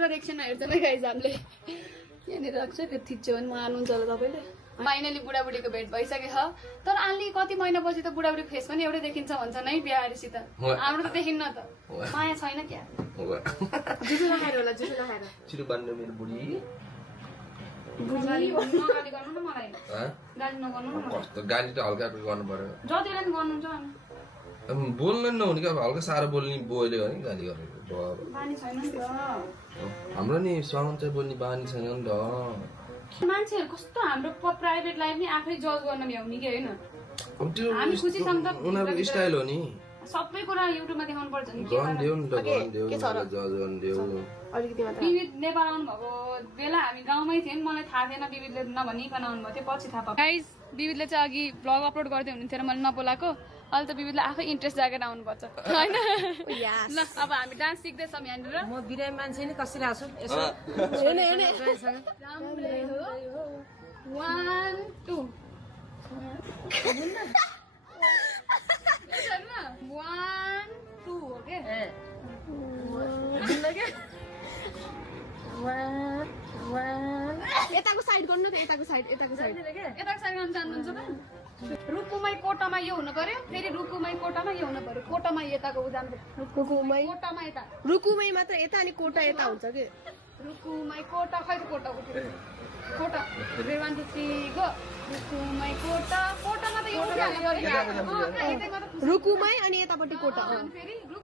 after एकछिनमा हेर्छ न गाइज हामीले यहाँनिर राख्छ त्यो थिच्यो भने मान्नुहुन्छ होला तपाईँले फाइनली बुढाबुढीको भेट भइसकेको छ तर अलि कति महिनापछि त बुढाबुढीको फेस पनि एउटै देखिन्छ भन्छ नै बिहारीसित हाम्रो त देखिन्न त माया छैन क्या जुसो नखाएर होला जुसो नखाएर छिटो बान्नु मेरो बुढी गाली गर्नु न मलाई गाली नगर्नु न कस्तो गाली त हल्का गर्नु पर्यो जतिले पनि गर्नुहुन्छ बोल्नु नि नहुने क्या हालका साह्रो बोल्ने बोल्यो भने गाली गरेको बानी छैन नि त हाम्रो नि साउन्ड चाहिँ बोल्ने बानी छैन नि त मान्छेहरू कस्तो हाम्रो प्राइभेट लाइफ नि आफै जज गर्न भ्याउने कि होइन अब त्यो हामी खुसी छौँ त उनीहरूको स्टाइल हो नि सबै कुरा युट्युबमा देखाउनु पर्छ नि गरिदेऊ नि त गरिदेऊ जज गरिदेऊ अलिकति मात्र विविध नेपाल आउनु भएको बेला हामी गाउँमै थियौँ नि मलाई थाहा थिएन विविधले नभनिकन आउनु भएको थियो पछि थाहा पाएको गाइज विविधले चाहिँ अघि भ्लग अपलोड गर्दै हुनुहुन्थ्यो र मैले नबोलाएको अहिले त विविधले आफै इन्ट्रेस्ट जागेर आउनुपर्छ होइन ल अब हामी डान्स सिक्दैछौँ यहाँनिर म बिरामी मान्छे नि कसरी आछु यसो राम्रै हो 1 2 1 2 ओके यताको साइड गर्नु न त यताको साइड यताको साइड गर्न जान्नुहुन्छ त रुकुमै कोटामा यो हुनु पर्यो फेरि रुकुमै कोटामा यो हुनु पर्यो कोटामा यताको जानु रुकुमै कोटामा यता रुकुमै मात्र यता अनि कोटा यता हुन्छ के रुकुमै कोटा खै त कोटा उठ्यो कोटा 1 2 3 गो रुकुमै कोटा कोटामा त यो उठिहाल्यो रुकुमै अनि यतापट्टि कोटा फेरि